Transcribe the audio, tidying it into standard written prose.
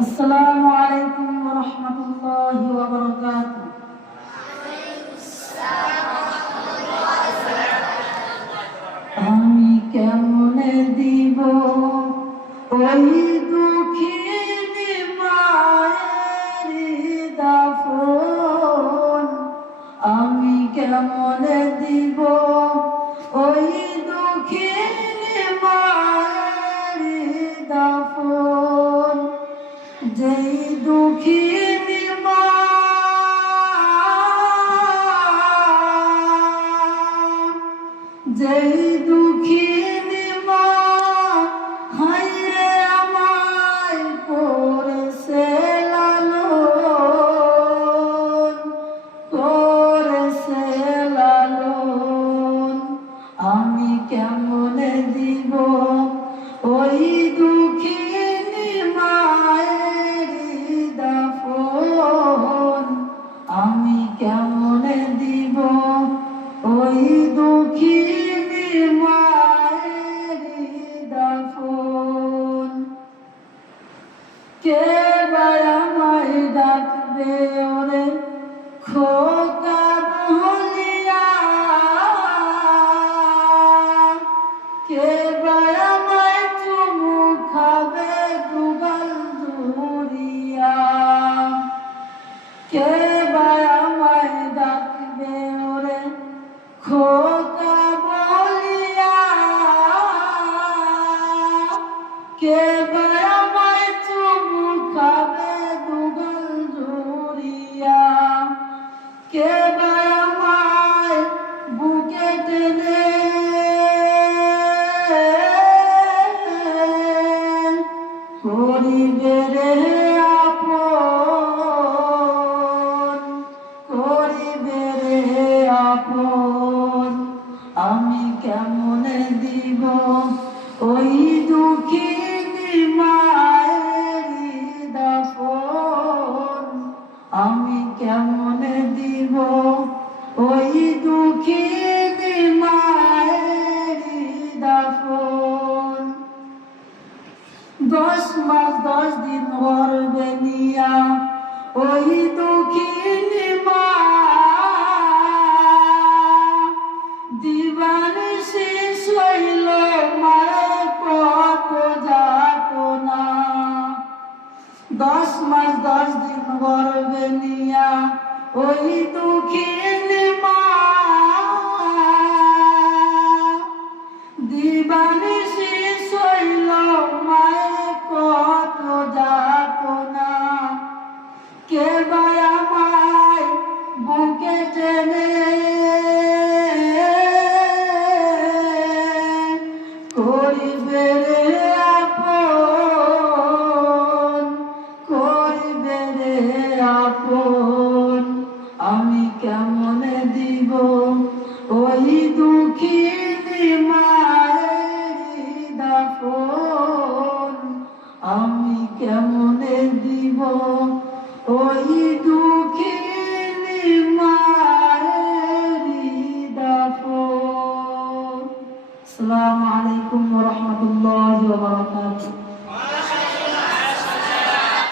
আসসালামু আলাইকুম ওয়া রাহমাতুল্লাহি ওয়া বারাকাতুহু। আমি কেমনে দিব ওই দুঃখিনী মায়ের দাফন, আমি কেমনে দিব ওই দুঃখিনী মায়ের দাফন, যেই দুঃখিনী মা যেই দুঃখিনী মা হায়রে আমায় করেছে লালন, করেছে লালন, আমি কেমনে দিব ওই দুঃখিনী মায়ের দাফন, আমি কেমনে দিব ওই দুঃখিনী মায়ের দাফন। কে বা আমায় ডাকবে ওরে খোকা বলিয়া, কে বা আমায় চুমু খাবে দুগাল ধরিয়া, কে বা আমায় ডাকবে ওরে খোকা বলিয়া, কে বা আমায় চুমু খাবে দুগাল ধরিয়া, কে বা আমায় বুকে টেনে করিবে রে আপন, করিবে রে আপন, আমি কেমনে দিব ওই দুঃখিনী মায়ের দাফন, আমি কেমনে দিব ওই দুঃখিনী মায়ের দাফন। 10 মাস 10 দিন গর্ভে নিয়া ওই দুঃখিনী মা দিবানিশি সইল মায়ের কত যাতনা। 10 মাস 10 দিন গর্ভে নিয়া ওই দুঃখিনী মা দিবানিশি সইল মায়ের কত যাতনা, কে বা আমায় বুকে টেনে করিবে